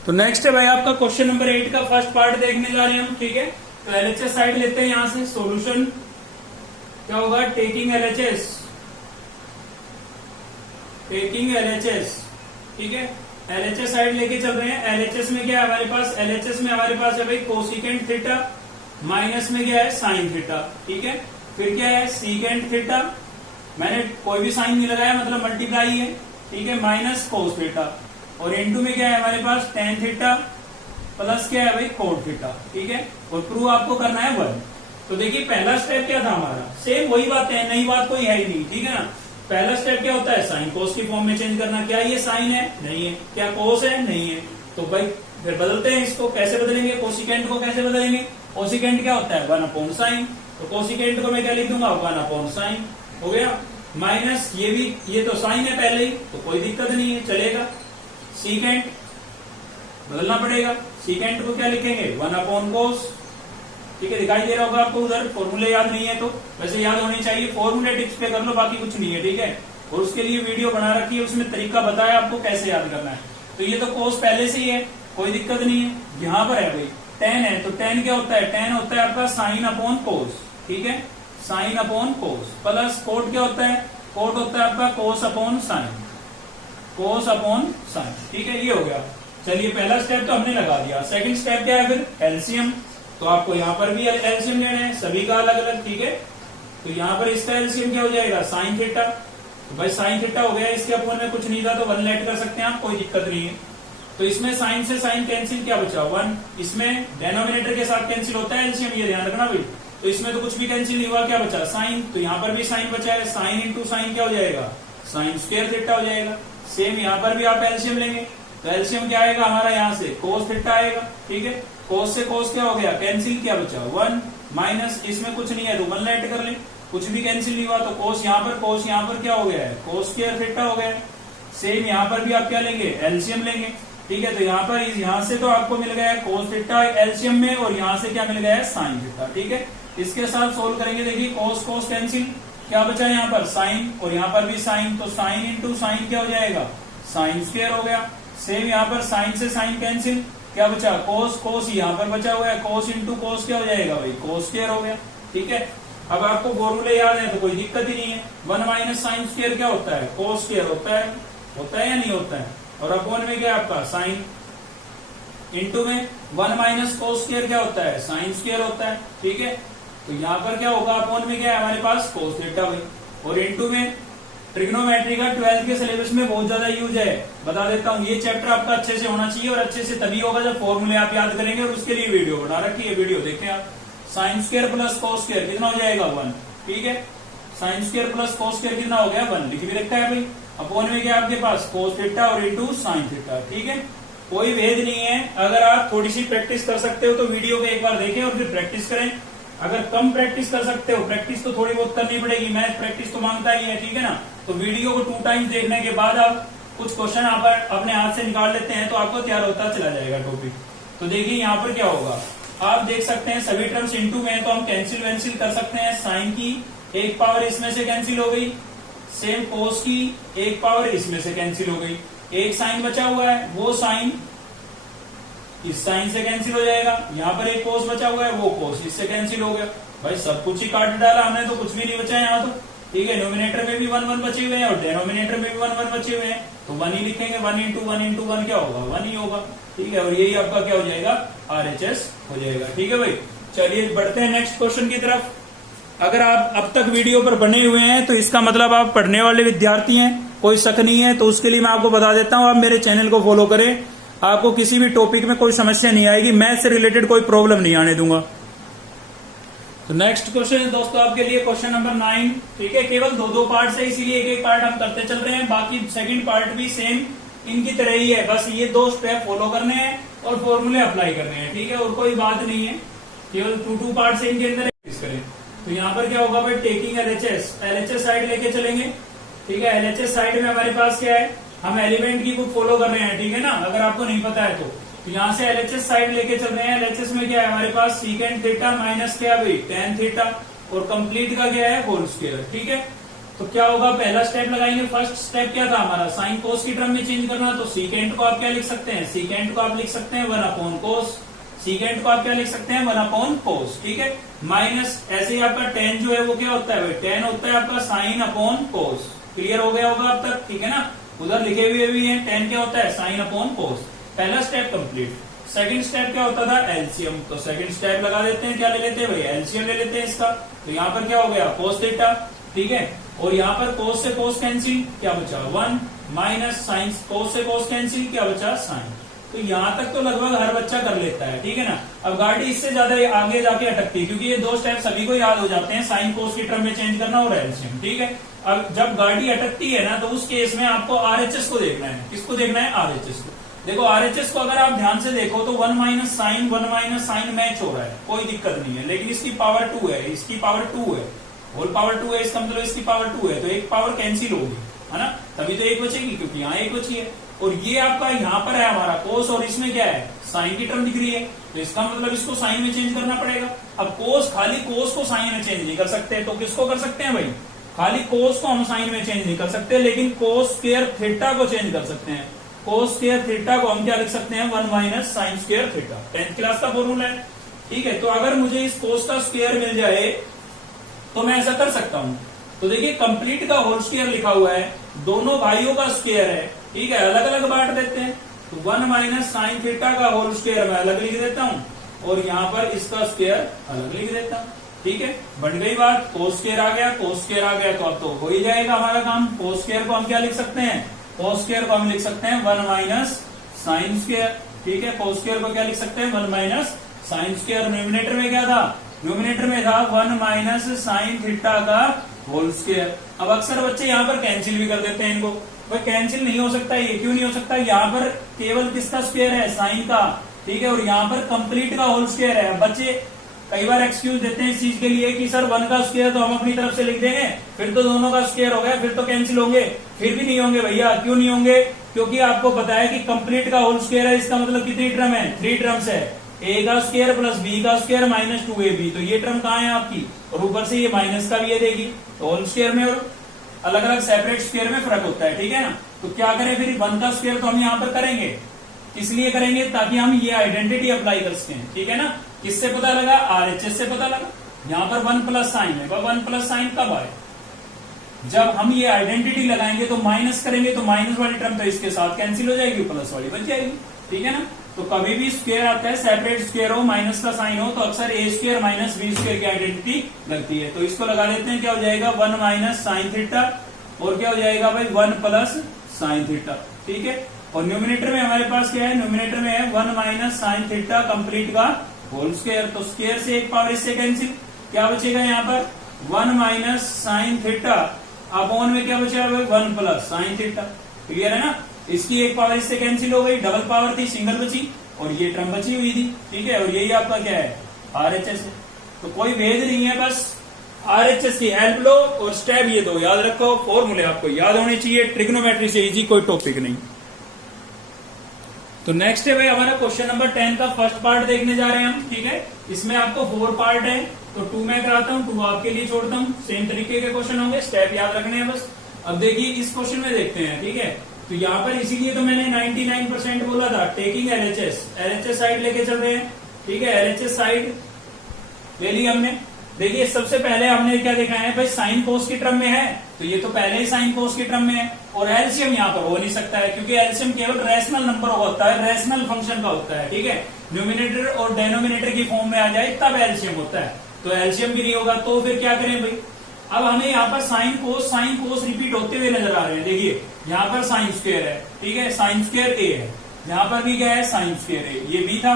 तो नेक्स्ट है भाई आपका क्वेश्चन नंबर 8 का फर्स्ट पार्ट देखने जा रहे हैं हम। ठीक है, तो एलएचएस साइड लेते हैं, यहां से सॉल्यूशन क्या होगा, टेकिंग एलएचएस, टेकिंग एलएचएस। ठीक है, एलएचएस साइड लेके चल रहे हैं। एलएचएस में क्या है हमारे पास, एलएचएस में हमारे पास है भाई कोसिकेंट थीटा, माइनस में क्या है साइन थीटा। ठीक है, फिर क्या है सीकेंट थीटा, मैंने कोई भी साइन नहीं लगाया मतलब मल्टीप्लाई है। ठीक है, माइनस कोस थीटा, और इनटू में क्या है हमारे पास टेन थीटा, प्लस क्या है भाई कोट थीटा। ठीक है, और प्रूव आपको करना है 1। तो देखिए पहला स्टेप क्या था हमारा, सेम वही बात है, नई बात कोई है ही नहीं। ठीक है ना, पहला स्टेप क्या होता है साइन कोस की फॉर्म में चेंज करना। क्या ये साइन है, नहीं है। क्या कोस है, नहीं है। तो भाई फिर बदलते हैं इसको, कैसे बदलेंगे, कोसिकेंट को कैसे बदलेंगे। कोसिकेंट क्या होता है 1 अपॉन साइन, तो कोसिकेंट को मैं क्या लिख दूंगा 1 अपॉन साइन, हो गया। माइनस ये भी, ये तो साइन है पहले ही, तो कोई दिक्कत नहीं है, चलेगा। सीकेंट बदलना पड़ेगा, सीकेंट को क्या लिखेंगे 1 अपॉन कोस। ठीक है, दिखाई दे रहा होगा आपको उधर, फॉर्मूले याद नहीं है तो वैसे याद होनी चाहिए, फॉर्मूले टिप्स पे कर लो, बाकी कुछ नहीं है। ठीक है, और उसके लिए वीडियो बना रखी है, उसमें तरीका बताया आपको कैसे याद करना है। तो ये तो कोस पहले से ही है, कोई दिक्कत नहीं है। यहाँ पर है भाई टेन है, तो टेन क्या होता है, टेन होता है आपका साइन अपॉन कोस। ठीक है, साइन अपॉन कोस, प्लस कोट क्या होता है, कोट होता है आपका कोस अपॉन साइन, कोस अपॉन साइन। ठीक है, ये हो गया। चलिए पहला स्टेप तो हमने लगा दिया। सेकंड स्टेप क्या है फिर, एलसीएम। तो आपको यहाँ पर भी एलसीएम लेना है, सभी का अलग अलग। ठीक है, तो यहाँ पर इसका एलसीएम क्या हो जाएगा, साइन थीटा। तो भाई साइन थीटा हो गया, इसके अपोन में कुछ नहीं था तो 1 लेट कर सकते हैं आप, कोई दिक्कत नहीं है। तो इसमें साइन से साइन कैंसिल, क्या बचा 1, इसमें डेनोमिनेटर के साथ कैंसिल होता है एलसीएम, ये ध्यान रखना भाई। तो इसमें तो कुछ भी कैंसिल नहीं हुआ, क्या बचा साइन, तो यहाँ पर भी साइन बचा है, साइन इंटू साइन क्या हो जाएगा, साइन स्क्वायर थीटा हो जाएगा। सेम यहाँ पर भी आप एलसीएम लेंगे, तो एलसीएम क्या आएगा हमारा, यहाँ से कोस थीटा आएगा। ठीक है, कोस से कोस क्या हो गया, कैंसिल, क्या बचा 1, माइनस इसमें कुछ नहीं है तो 1 लेट कर ले, कुछ भी कैंसिल नहीं हुआ तो कोस यहाँ पर, कोस यहाँ पर क्या हो गया है, कोस स्क्वायर थीटा हो गया। सेम यहाँ पर भी आप क्या लेंगे, एलसीएम लेंगे। ठीक है, तो यहाँ पर यहाँ से तो आपको मिल गया है कोस थीटा एलसीएम में, और यहाँ से क्या मिल गया है, साइन थीटा। ठीक है, इसके साथ सोल्व करेंगे, देखिए कोस कोस कैंसिल, क्या बचा यहाँ पर साइन, और यहाँ पर भी साइन, तो साइन इंटू साइन क्या हो जाएगा, साइन स्क्वायर हो गया। सेम यहाँ पर साइन से साइन कैंसिल, क्या बचा कोस, कोस यहाँ पर बचा हुआ है, कोस इंटू कोस क्या हो जाएगा भाई, कोस स्क्वायर हो गया। ठीक है, अब आपको फॉर्मूले याद है तो कोई दिक्कत ही नहीं है। 1 माइनस साइन स्क्वायर क्या होता है, कोस स्क्वायर होता है या नहीं होता है, और अपोन में क्या आपका साइन, इंटू में 1 माइनस कोस स्क्वायर क्या होता है, साइन स्क्वायर होता है। ठीक है, तो यहाँ पर क्या होगा, अपोन में क्या है हमारे पास कोस थीटा भाई, और इंटू में ट्रिग्नोमेट्री का 12th के सिलेबस में बहुत ज्यादा यूज है, बता देता हूँ। ये चैप्टर आपका अच्छे से होना चाहिए, और अच्छे से तभी होगा जब फॉर्मूले आप याद करेंगे, और उसके लिए वीडियो बना रखी है, वीडियो देखें आप। Sign square plus cos square कितना हो जाएगा 1। ठीक है, sign square plus cos square कितना हो गया 1, लिख भी रखा है भाई। अपोन में क्या आपके पास कोस थीटा और इंटू साइन थीटा। ठीक है, कोई भेद नहीं है। अगर आप थोड़ी सी प्रैक्टिस कर सकते हो तो वीडियो को एक बार देखें और फिर प्रैक्टिस करें। अगर कम प्रैक्टिस कर सकते हो, प्रैक्टिस तो थोड़ी बहुत करनी पड़ेगी, मैथ प्रैक्टिस तो मांगता ही है। ठीक है ना, तो वीडियो को 2 टाइम्स देखने के बाद आप कुछ क्वेश्चन आप अपने हाथ से निकाल लेते हैं तो आपको तैयार होता चला जाएगा टॉपिक। तो देखिए यहाँ पर क्या होगा, आप देख सकते हैं सभी टर्म्स इंटू में, तो हम कैंसिल वैंसिल कर सकते हैं। साइन की एक पावर इसमें से कैंसिल हो गई, सेम कोस की एक पावर इसमें से कैंसिल हो गई, एक साइन बचा हुआ है, वो साइन इस साइन से कैंसिल हो जाएगा। यहाँ पर एक कोस बचा हुआ है, वो कोस इससे कैंसिल हो गया। भाई सब कुछ ही काट डाला हमने, तो कुछ भी नहीं बचा है यहाँ तो। ठीक है, नोमिनेटर में भी 1 1 बचे हुए हैं और डेनोमिनेटर में भी 1 1 बचे हुए हैं, तो 1 ही लिखेंगे। 1 इंटू 1 क्या होगा, 1 ही होगा। ठीक है, और यही आपका क्या हो जाएगा, RHS हो जाएगा। ठीक है भाई, चलिए बढ़ते हैं नेक्स्ट क्वेश्चन की तरफ। अगर आप अब तक वीडियो पर बने हुए हैं तो इसका मतलब आप पढ़ने वाले विद्यार्थी हैं, कोई शक नहीं है। तो उसके लिए मैं आपको बता देता हूं, आप मेरे चैनल को फॉलो करें, आपको किसी भी टॉपिक में कोई समस्या नहीं आएगी, मैथ से रिलेटेड कोई प्रॉब्लम नहीं आने दूंगा। तो नेक्स्ट क्वेश्चन है दोस्तों आपके लिए क्वेश्चन नंबर 9। ठीक है, केवल 2 पार्ट है, इसीलिए एक पार्ट हम करते चल रहे हैं, बाकी सेकंड पार्ट भी सेम इनकी तरह ही है, बस ये 2 स्टेप फॉलो करने हैं और फॉर्मूले अप्लाई करने हैं। ठीक है, और कोई बात नहीं है, केवल 2 पार्ट से इनके अंदर करें। तो यहाँ पर क्या होगा भाई, टेकिंग एलएचएस साइड लेके चलेंगे। ठीक है, एलएचएस साइड में हमारे पास क्या है, हम एलिमेंट की बुक फॉलो कर रहे हैं। ठीक है ना, अगर आपको नहीं पता है तो यहाँ से एलएचएस साइड लेके चल रहे हैं। एलएचएस में क्या है हमारे पास, सीकेंट थीटा माइनस क्या भाई, टेन थीटा, और कंप्लीट का क्या है, होल स्क्वायर। ठीक है, तो क्या होगा, पहला स्टेप लगाएंगे। फर्स्ट स्टेप क्या था हमारा, साइन कोस की टर्म में चेंज करना। तो सीकेंट को आप क्या लिख सकते हैं, सीकेंट को आप लिख सकते हैं 1 अपॉन कोस, सीकेंट को आप क्या लिख सकते हैं 1 अपॉन कोस। ठीक है, माइनस ऐसे ही आपका टेन जो है वो क्या होता है भाई, टेन होता है आपका साइन अपॉन कोस। क्लियर हो गया होगा अब तक। ठीक है ना, उधर लिखे हुए भी हैं, टेन क्या होता है, साइन अपॉन कोस। पहला स्टेप कंप्लीट। सेकंड स्टेप क्या होता था, एलसीएम। तो सेकंड स्टेप लगा देते हैं, क्या ले लेते हैं भाई, एलसीएम ले लेते हैं इसका। तो यहाँ पर क्या हो गया, कोस थीटा। ठीक है, और यहाँ पर कोस से कोस कैंसिल, क्या बचा 1, माइनस साइन कोस से कोस कैंसिल, क्या बचा साइन। तो यहाँ तक तो लगभग हर बच्चा कर लेता है। ठीक है ना, अब गाड़ी इससे ज्यादा आगे जाके अटकती है, क्योंकि ये 2 स्टेप सभी को याद हो जाते हैं, साइन कोस की टर्म में चेंज करना और एलसीएम। ठीक है, अब जब गाड़ी अटकती है ना, तो उस केस में आपको RHS को देखना है। किसको देखना है, RHS को। देखो RHS को अगर आप ध्यान से देखो तो 1 माइनस साइन मैच हो रहा है, कोई दिक्कत नहीं है। लेकिन इसकी पावर 2 है, इसकी पावर 2 है, होल पावर 2 है, इसका मतलब इसकी पावर 2 है, तो एक पावर कैंसिल होगी, है ना, तभी तो एक बचेगी, क्योंकि यहाँ एक बची है। और ये आपका यहाँ पर है हमारा कोस, और इसमें क्या है, साइन की टर्म दिख रही है, तो इसका मतलब इसको साइन में चेंज करना पड़ेगा। अब कोस, खाली कोस को साइन में चेंज नहीं कर सकते, तो किसको कर सकते हैं भाई, खाली कोस को हम साइन में चेंज नहीं कर सकते, लेकिन कोस स्क्वायर थीटा को चेंज कर सकते हैं। कोस स्क्वायर थीटा को हम क्या लिख सकते हैं, 1 minus sign square theta. 10th class का फॉर्मूला है। ठीक है, तो अगर मुझे इस कोस का स्क्वायर मिल जाए तो मैं ऐसा कर सकता हूं। तो देखिए कंप्लीट का होल स्क्वायर लिखा हुआ है, दोनों भाइयों का स्क्वायर है, ठीक है, अलग अलग बांट देते हैं। तो 1 माइनस साइन थीटा का होल स्क्वायर मैं अलग लिख देता हूं और यहाँ पर इसका स्क्वायर अलग लिख देता हूं, ठीक है, बन गई बात। कोस स्क्वायर आ गया, कोस स्क्वायर आ गया, तो अब तो हो ही जाएगा हमारा काम। कोस स्क्वायर को हम क्या लिख सकते हैं, कोस स्क्वायर को हम लिख सकते हैं 1 माइनस साइन स्क्वायर, ठीक है, कोस स्क्वायर को क्या लिख सकते हैं 1 माइनस साइन स्क्वायर। न्यूमिनेटर में क्या था, न्यूमिनेटर में था 1 माइनस साइन थीटा का होल स्क्वायर। अब अक्सर बच्चे यहाँ पर कैंसिल भी कर देते हैं इनको, वह कैंसिल नहीं हो सकता, ये क्यों नहीं हो सकता, यहाँ पर केवल किसका स्क्वायर है, साइन का, ठीक है, और यहाँ पर कंप्लीट का होल स्क्वायर है। बच्चे कई बार एक्सक्यूज देते हैं इस चीज के लिए कि सर 1 का स्क्वायर तो हम अपनी तरफ से लिख देंगे, फिर तो दोनों का स्क्वायर हो गया, फिर तो कैंसिल होंगे। फिर भी नहीं होंगे भैया, क्यों नहीं होंगे, क्योंकि आपको पता है कि कंप्लीट का होल स्क्वायर है, इसका मतलब कितनी टर्म है, 3 टर्म्स है, a का स्क्वायर प्लस b का स्क्वायर माइनस 2ab। तो ये टर्म कहाँ है आपकी, और ऊपर से ये माइनस का भी ये देगी। तो होल स्क्वायर में और अलग अलग सेपरेट स्क्वायर में फर्क होता है, ठीक है ना। तो क्या करें फिर, 1 का स्क्वायर तो हम यहाँ पर करेंगे, इसलिए करेंगे ताकि हम ये आइडेंटिटी अप्लाई कर सकें, ठीक है ना। किससे पता लगा, RHS से पता लगा। यहाँ पर 1 प्लस साइन है, 1 प्लस साइन कब आए, जब हम ये आइडेंटिटी लगाएंगे तो माइनस करेंगे, तो माइनस वाली टर्म तो इसके साथ कैंसिल हो जाएगी, प्लस वाली बच जाएगी, ठीक है ना। तो कभी भी स्क्वायर आता है, सेपरेट स्क्वायर हो, माइनस का साइन हो, तो अक्सर a square minus b square की आइडेंटिटी लगती है। तो इसको लगा देते हैं, क्या हो जाएगा 1 माइनस साइन थीटा, और क्या हो जाएगा भाई 1 प्लस साइन थीटा, ठीक है। और न्यूमिनेटर में हमारे पास क्या है, न्यूमिनेटर में है 1 माइनस साइन थीटा कंप्लीट का होल स्क्वायर। तो स्क्वायर से एक पावर इससे कैंसिल, क्या बचेगा यहाँ पर 1 माइनस साइन थीटा, अपॉन में क्या बचेगा भाई 1 प्लस साइन थीटा, क्लियर है ना। इसकी एक पावर इससे कैंसिल हो गई, डबल पावर थी, सिंगल बची, और ये टर्म बची हुई थी, ठीक है। और यही आपका क्या है, RHS है। तो कोई भेद नहीं है, बस RHS की हेल्प लो और स्टेप ये दो याद रखो, फॉर्मूले आपको याद होने चाहिए, ट्रिग्नोमेट्री से इजी कोई टॉपिक नहीं। तो नेक्स्ट है भाई हमारा क्वेश्चन नंबर 10 का फर्स्ट पार्ट देखने जा रहे हैं हम, ठीक है। इसमें आपको 4 पार्ट है, तो 2 मैं कराता हूँ, 2 आपके लिए छोड़ता हूँ। सेम तरीके के क्वेश्चन होंगे, स्टेप याद रखने हैं बस। अब देखिए इस क्वेश्चन में देखते हैं, ठीक है। तो यहाँ पर इसीलिए तो मैंने 99% बोला था, टेकिंग LHS साइड लेके चल रहे हैं, ठीक है। LHS साइड ले ली हमने। देखिए सबसे पहले हमने क्या देखा है भाई, साइन कोस की टर्म में है, तो ये तो पहले ही साइन कोस की टर्म में है, और एलसीएम यहाँ पर हो नहीं सकता है, क्योंकि एलसीएम केवल रैशनल नंबर होता है, रैशनल फंक्शन का होता है, ठीक है। न्यूमिनेटर और डेनोमिनेटर की फॉर्म में आ जाए तब एलसीएम होता है, तो एलसीएम भी नहीं होगा। तो फिर क्या करें भाई, अब हमें यहाँ पर साइन कोस रिपीट होते हुए नजर आ रहे हैं। देखिए यहाँ पर साइन स्क्वायर है, ठीक है, साइन स्क्वायर ए है, यहाँ पर भी क्या है साइन स्क्वायर है, ये भी था,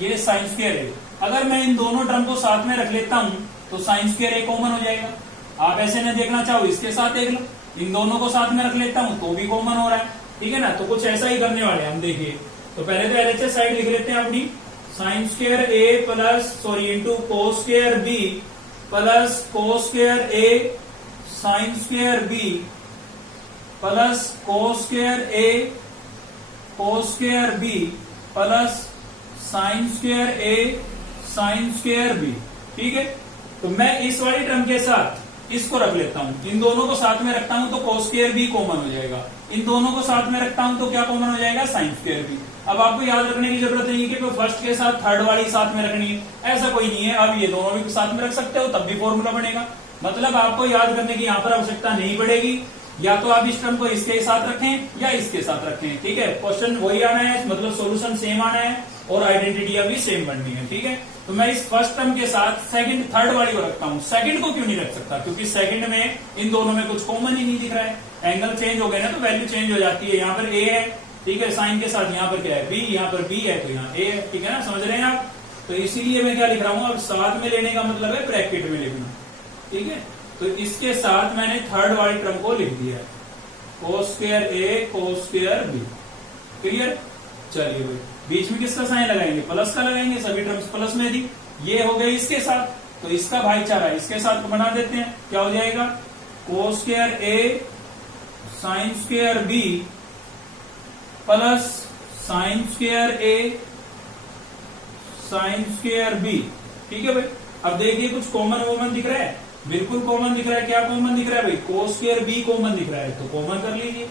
ये साइन स्क्वायर है। अगर मैं इन दोनों टर्म को साथ में रख लेता हूं तो साइन स्क्वायर ए कॉमन हो जाएगा। आप ऐसे न देखना चाहो इसके साथ देख लो, इन दोनों को साथ में रख लेता हूं तो भी कॉमन हो रहा है, ठीक है ना। तो कुछ ऐसा ही करने वाले हम, देखिए। तो पहले तो LHS साइड लिख लेते हैं अपनी, sine square A plus into cos square B plus cos square A sine square B plus cos square A cos square B plus sine square A sine square B, ठीक है। तो मैं इस वाली टर्म के साथ इसको रख लेता हूं, इन दोनों को साथ में रखता हूं तो कोस स्क्वायर बी कॉमन हो जाएगा, इन दोनों को साथ में रखता हूं तो क्या कॉमन हो जाएगा साइन स्क्वायर बी। अब आपको याद रखने की जरूरत नहीं है कि फर्स्ट के साथ थर्ड वाली साथ में रखनी है, ऐसा कोई नहीं है। अब ये दोनों भी साथ में रख सकते हो तब भी फॉर्मूला बनेगा, मतलब आपको याद करने की यहाँ पर आवश्यकता नहीं पड़ेगी। या तो आप इस टर्म को इसके साथ रखें या इसके साथ रखें, ठीक है। क्वेश्चन वही आना है, मतलब सॉल्यूशन सेम आना है और आइडेंटिटी भी सेम बननी है, ठीक है। तो मैं इस फर्स्ट टर्म के साथ सेकंड थर्ड वाली को रखता हूं। सेकंड को क्यों नहीं रख सकता, क्योंकि सेकंड में इन दोनों में कुछ कॉमन ही नहीं दिख रहा है, एंगल चेंज हो गए ना तो वैल्यू चेंज हो जाती है। यहाँ पर ए है, ठीक है, साइन के साथ यहाँ पर क्या है बी, यहाँ पर बी है तो यहाँ ए है, ठीक है ना, समझ रहे हैं आप। तो इसीलिए मैं क्या लिख रहा हूँ, अब साथ में लेने का मतलब है ब्रैकेट में लिखना, ठीक है। तो इसके साथ मैंने थर्ड वाली टर्म को लिख दिया, कोस square A cos square B, clear. चलिए भाई बीच में किसका साइन लगाएंगे, प्लस का लगाएंगे, सभी टर्म्स प्लस में थी, ये हो गए इसके साथ, तो इसका भाईचारा इसके साथ बना देते हैं, क्या हो जाएगा cos square A sine square B plus sine square A sine square B, ठीक है भाई। अब देखिए कुछ कॉमन वॉमन दिख रहा है, बिल्कुल कॉमन दिख रहा है। क्या कॉमन दिख रहा है भाई, कोस स्क्वायर बी कॉमन दिख रहा है, तो कॉमन कर लीजिए,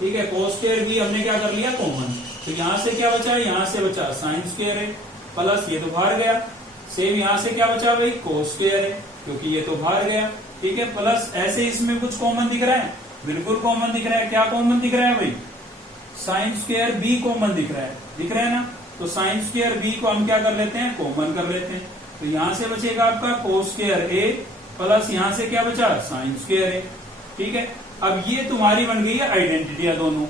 ठीक है। कोस स्क्वायर बी हमने क्या कर लिया कॉमन, तो यहां से क्या बचा, यहां से बचा साइन स्क्वायर है प्लस ये तो बाहर गया, सेम यहां से क्या बचा भाई कोस स्क्वायर है, क्योंकि ये तो बाहर गया, ठीक है। प्लस ऐसे इसमें कुछ कॉमन दिख रहा है, बिल्कुल कॉमन दिख रहा है। क्या कॉमन दिख रहा है भाई? साइन स्क्वायर बी कॉमन दिख रहा है ना। तो साइन स्क्वायर बी को हम क्या कर लेते हैं, कॉमन कर लेते हैं। तो यहां से बचेगा आपका कोस स्क्वायर ए प्लस यहां से क्या बचा, साइन स्क्वायर ए, ठीक है। अब ये तुम्हारी बन गई है आइडेंटिटियां दोनों,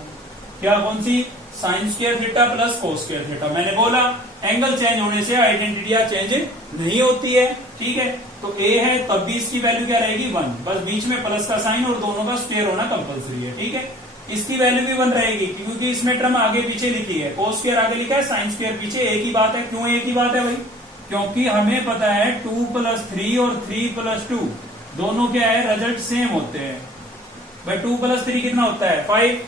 क्या कौन सी, sine square theta plus cos square theta. मैंने बोला एंगल चेंज होने से आइडेंटिटियां चेंज नहीं होती है, ठीक है। तो ए है तब भी इसकी वैल्यू क्या रहेगी, 1, बस बीच में प्लस का साइन और दोनों का स्क्वायर होना कंपलसरी है, ठीक है। इसकी वैल्यू भी 1 रहेगी क्योंकि इसमें टर्म आगे पीछे लिखी है, कोस स्क्वायर आगे लिखा है, साइन स्क्वायर पीछे। एक ही बात है, क्यों एक ही बात है भाई? क्योंकि हमें पता है 2 + 3 और 3 + 2 दोनों क्या है, रिजल्ट सेम होते हैं भाई। 2 + 3 कितना होता है, 5,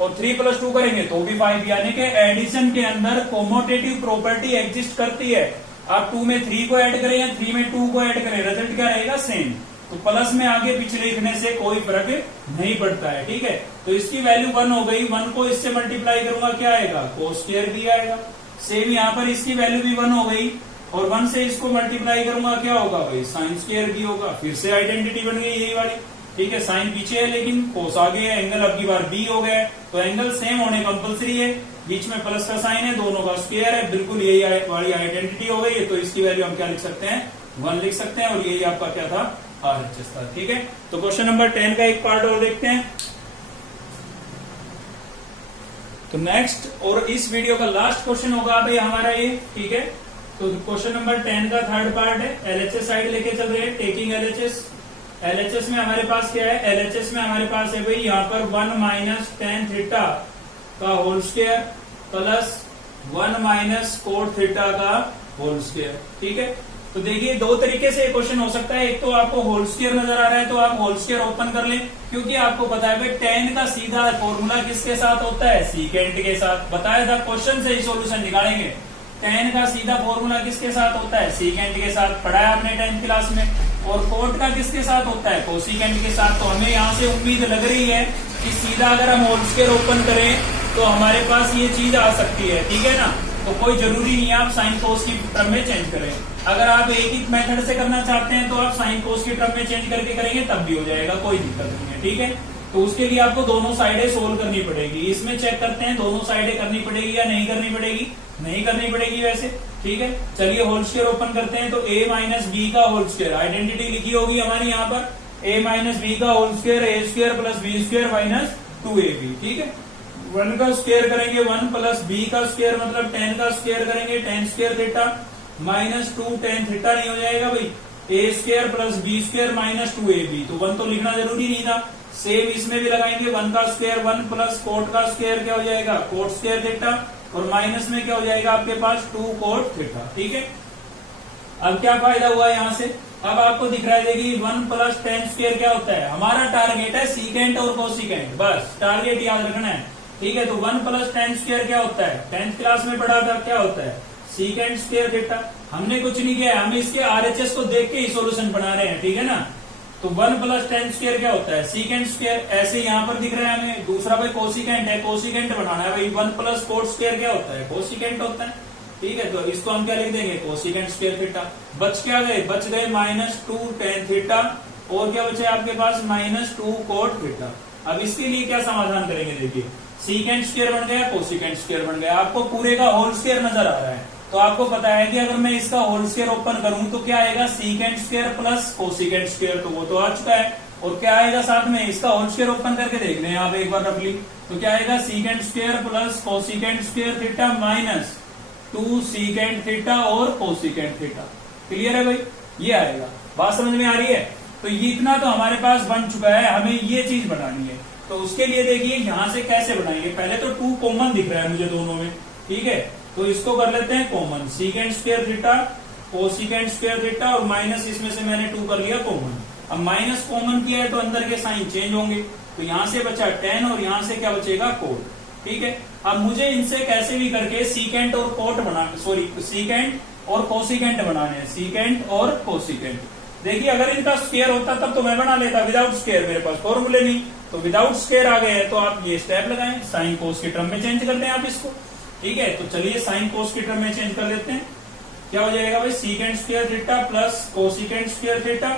और 3 + 2 करेंगे तो भी 5, यानी कि एडिशन के अंदर कोमोटेटिव प्रॉपर्टी एग्जिस्ट करती है। आप 2 में 3 को ऐड करें या 3 में 2 को ऐड करें, रिजल्ट क्या रहेगा, सेम। तो प्लस में आगे पीछे लिखने से कोई फर्क नहीं पड़ता है, ठीक है। तो इसकी वैल्यू 1 हो गई, 1 को इससे मल्टीप्लाई करूंगा क्या आएगा, कोस स्क्वायर बी आएगा। सेम यहाँ पर इसकी वैल्यू भी 1 हो गई और 1 से इसको मल्टीप्लाई करूंगा क्या होगा भाई, साइन स्क्वायर बी होगा। फिर से आइडेंटिटी बन गई यही वाली, ठीक है। साइन पीछे है लेकिन कोस आगे है, एंगल अब की बार बी हो गया, तो एंगल सेम होने कंपलसरी है। बीच में प्लस का साइन है, दोनों का स्क्वायर है, बिल्कुल यही वाली आइडेंटिटी हो गई है। तो इसकी वैल्यू हम क्या लिख सकते हैं, 1 लिख सकते हैं। और यही आपका क्या था, RHS था, ठीक है। तो क्वेश्चन नंबर 10 का एक पार्ट और देखते हैं। तो नेक्स्ट और इस वीडियो का लास्ट क्वेश्चन होगा भाई हमारा ये, ठीक है। तो क्वेश्चन नंबर 10 का थर्ड पार्ट है, LHS साइड लेके चल रहे हैं, टेकिंग LHS में हमारे पास क्या है, LHS में हमारे पास है भाई यहाँ पर 1 - tan थीटा का whole square plus 1 - cot theta का होल स्क्वायर, ठीक है। तो देखिए दो तरीके से क्वेश्चन हो सकता है। एक तो आपको होल स्क्वायर नजर आ रहा है तो आप होल स्क्वायर ओपन कर लें, क्योंकि आपको पता है भाई tan का सीधा फॉर्मूला किसके साथ होता है, सीकेंट के साथ। बताया था क्वेश्चन से ही सोल्यूशन निकालेंगे। tan का सीधा फॉर्मूला किसके साथ होता है, सीकेंट के साथ, पढ़ाया आपने 10th क्लास में। और कोट का किसके साथ होता है, कोसिकेंट के साथ। तो हमें यहाँ से उम्मीद लग रही है कि सीधा अगर हम होल स्क्वायर ओपन करें तो हमारे पास ये चीज आ सकती है, ठीक है ना। तो कोई जरूरी नहीं है आप साइन कोस की टर्म में चेंज करें। अगर आप एक ही मेथड से करना चाहते हैं तो आप साइन कोस की टर्म में चेंज करके करेंगे तब भी हो जाएगा, कोई दिक्कत नहीं है, ठीक है। तो उसके लिए आपको दोनों साइडें सोल्व करनी पड़ेगी। इसमें चेक करते हैं दोनों साइडें करनी पड़ेगी या नहीं करनी पड़ेगी, नहीं करनी पड़ेगी वैसे, ठीक है। चलिए होल स्क्वायर ओपन करते हैं। तो a - b का होल स्क्वायर, आइडेंटिटी लिखी होगी हमारी यहाँ पर, a - b का whole square a² + b² - 2ab, ठीक है। 1 का स्क्वायर करेंगे 1 + b का स्क्वायर मतलब 10 का स्क्वायर करेंगे, tan square theta -2 tan theta नहीं हो जाएगा भाई, a² + b² - 2ab। तो 1 तो लिखना जरूरी नहीं था। सेम इसमें भी लगाएंगे 1 का स्क्वायर 1 + cot का स्क्वायर क्या हो जाएगा, cot स्क्वायर थीटा, और माइनस में क्या हो जाएगा आपके पास 2 cot थीटा, ठीक है। अब क्या फायदा हुआ यहाँ से, अब आपको दिख रहा है कि 1 + tan स्क्वायर क्या होता है, हमारा टारगेट है सीकेंट और कोसिकेंट, बस टारगेट याद रखना है, ठीक है। तो 1 + tan स्क्वायर क्या होता है, 10th क्लास में पढ़ा था, क्या होता है, सीकेंट स्क्वायर थीटा। हमने कुछ नहीं किया है, हम इसके RHS को देख के ही सोल्यूशन बना रहे हैं, ठीक है ना। तो 1 + tan स्क्वायर क्या होता है, सीकेंट स्क्वायर। ऐसे यहाँ पर दिख रहा है हमें। दूसरा भाई कोसिकेंट है, कोसिकेंट बनाना है भाई। 1 + cot स्क्वायर क्या होता है, कोसिकेंट होता है, ठीक है। तो इसको हम क्या लिख देंगे, कोसिकेंट स्क्वायर थीटा। बच क्या गए, बच गए -2 tan थीटा, और क्या बचे आपके पास -2 cot थीटा। अब इसके लिए क्या समाधान करेंगे, देखिए सीकेंट स्क्वायर बन गया, कोसिकेंट स्क्वायर बन गया, आपको पूरे का होल स्क्वायर नजर आ रहा है। तो आपको पता है कि अगर मैं इसका होल स्क्वायर ओपन करूं तो क्या आएगा, secant square plus cosecant square, तो वो तो आ चुका है। और क्या आएगा साथ में, इसका होल स्क्वायर ओपन करके देख लें आप एक बार रफली। तो क्या आएगा, secant square plus cosecant square theta -2 secant theta और कोसिकेंट थीटा। क्लियर है भाई, ये आएगा। बात समझ में आ रही है। तो ये इतना तो हमारे पास बन चुका है, हमें ये चीज बनानी है। तो उसके लिए देखिए यहां से कैसे बनाएंगे। पहले तो 2 कॉमन दिख रहा है मुझे दोनों में, ठीक है। तो इसको कर लेते हैं common, secant square theta cosecant square theta, और माइनस इसमें से मैंने 2 कर लिया कॉमन। अब माइनस कॉमन किया है तो अंदर के साइन चेंज होंगे। तो यहां से बचा tan और यहां से क्या बचेगा, कोट, ठीक है। अब मुझे इनसे कैसे भी करके सीकेंट और कोट सीकेंट और कोसिकेंट बनाने हैं, सीकेंट और कोसिकेंट। देखिए अगर इनका स्क्वायर होता तब तो मैं बना लेता, विदाउट स्क्वायर मेरे पास फॉर्मूले नहीं। तो विदाउट स्क्वायर आ गए हैं तो आप ये स्टेप लगाएं, साइन कोस के टर्म में चेंज कर दें आप इसको, ठीक है। तो चलिए साइन कोस के टर्म में चेंज कर लेते हैं। क्या हो जाएगा भाई, secant square theta plus cosecant square theta,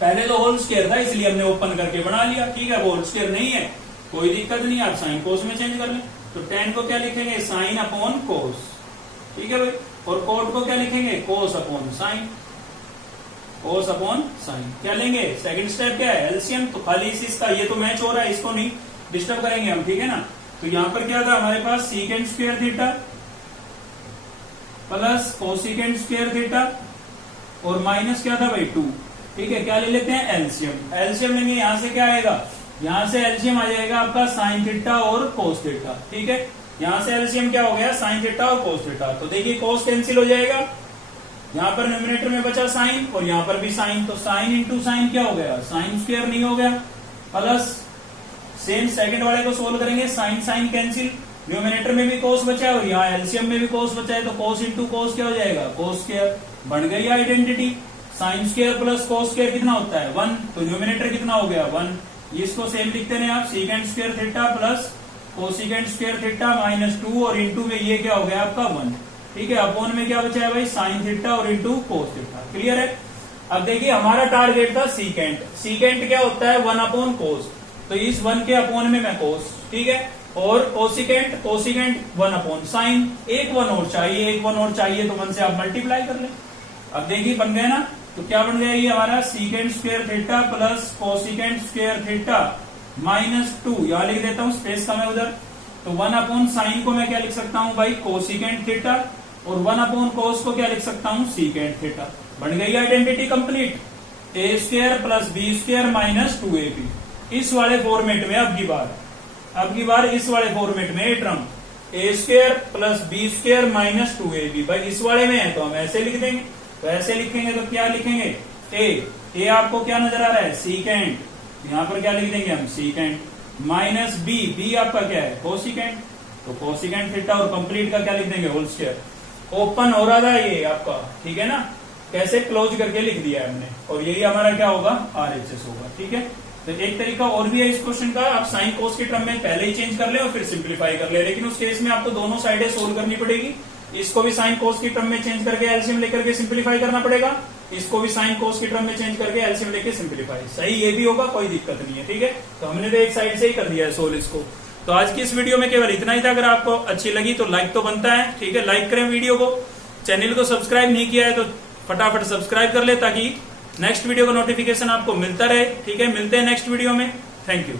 पहले तो होल स्क्वायर था इसलिए हमने ओपन करके बना लिया, ठीक है। होल स्क्वायर नहीं है कोई दिक्कत नहीं, आप साइन कोस में चेंज कर लें। तो tan को क्या लिखेंगे, साइन अपॉन कोस, ठीक है भाई। और कोट को क्या लिखेंगे, कोस अपॉन साइन, कोस अपॉन साइन। क्या लेंगे, सेकंड स्टेप क्या है, एलसीएम। तो खाली इसका ये तो मैच हो रहा है, इसको नहीं डिस्टर्ब करेंगे हम, ठीक है ना। तो यहां पर क्या था हमारे पास, secant square theta plus cosecant square theta और माइनस क्या था भाई 2, ठीक है। क्या ले लेते हैं, एलसीएम। एलसीएम लेंगे, यहां से क्या आएगा, यहां से एलसीएम आ जाएगा आपका साइन थीटा और कोस थीटा, ठीक है। यहां से एलसीएम क्या हो गया, साइन थीटा और कोस थीटा। तो देखिए कोस कैंसिल हो जाएगा, यहां पर न्यूमरेटर में बचा साइन और यहां पर भी साइन, तो साइन इंटू साइन क्या हो गया, साइन स्क्वायर नहीं हो गया, प्लस सेम सेकंड वाले को सोल्व करेंगे, साइन साइन कैंसिल, न्यूमरेटर में भी कोस बचा है और यहाँ एलसीएम में भी कोस बचा है, तो कोस इंटू कोस क्या हो जाएगा, कोस स्क्वायर। बन गई identity, sign square plus cos square कितना होता है 1, तो न्यूमरेटर कितना हो गया 1। इसको सेम लिखते हैं आप, सीकेंड square theta plus cosecant square theta minus 2 और इंटू में ये क्या हो गया आपका 1, ठीक है। अपोन में क्या बचा है भाई, साइन थीटा और इंटू कोस थीटा, क्लियर है। अब देखिए हमारा टारगेट था सीकेंड, सीकेंड क्या होता है 1 अपॉन कोस, तो इस 1 के अपोन में मैं कोस, ठीक है। और कोसिकेंट, कोसिकेंट 1 अपॉन साइन, एक 1 और चाहिए, एक 1 और चाहिए, तो 1 से आप मल्टीप्लाई कर ले। अब देखिए बन गया ना, तो क्या बन गया ये हमारा, सीकेंड square theta plus cosecant square theta minus 2, यहां लिख देता हूं, स्पेस कम है उधर। तो 1 अपॉन साइन को मैं क्या लिख सकता हूं भाई, कोसिकेंड थीटा, और 1 अपॉन कोस को क्या लिख सकता हूं, सीकेंड थीटा। बन गई identity complete, A square plus B square minus 2ab। इस वाले फॉर्मेट में अब की बार इस वाले फॉर्मेट में term A square plus B square minus 2ab, भाई इस वाले में है तो हम ऐसे लिख देंगे। तो ऐसे लिखेंगे तो क्या लिखेंगे, ए आपको क्या नजर आ रहा है, सीकेंड, यहां पर क्या लिख देंगे हम, सीकेंड माइनस बी आपका क्या है, कोसिकेंड, तो कोसिकेंड थीटा और कंप्लीट का क्या लिख देंगे, होल स्क्वायर। ओपन हो रहा था ये आपका, ठीक है ना, कैसे क्लोज करके लिख दिया है हमने, और यही हमारा क्या होगा, आरएचएस होगा, ठीक है। तो एक तरीका और भी है इस क्वेश्चन का, आप साइन कोस के टर्म में पहले ही चेंज कर ले और फिर सिंप्लीफाई कर ले, लेकिन उस केस में आपको दोनों साइडें सोल्व करनी पड़ेगी। इसको भी साइन कोस की टर्म में चेंज करके एलसीएम लेकर के सिंप्लीफाई करना पड़ेगा, इसको भी साइन कोस की टर्म में चेंज करके एलसीएम लेके सिंप्लीफाई, सही ये भी होगा, कोई दिक्कत नहीं है, ठीक है। तो हमने तो एक साइड से ही कर दिया है सोल्व इसको। तो आज की इस वीडियो में केवल इतना ही था, अगर आपको अच्छी लगी तो लाइक तो बनता है, ठीक है, लाइक करें वीडियो को, चैनल को सब्सक्राइब नहीं किया है तो फटाफट सब्सक्राइब कर ले ताकि नेक्स्ट वीडियो का नोटिफिकेशन आपको मिलता रहे, ठीक है। मिलते हैं नेक्स्ट वीडियो में, थैंक यू।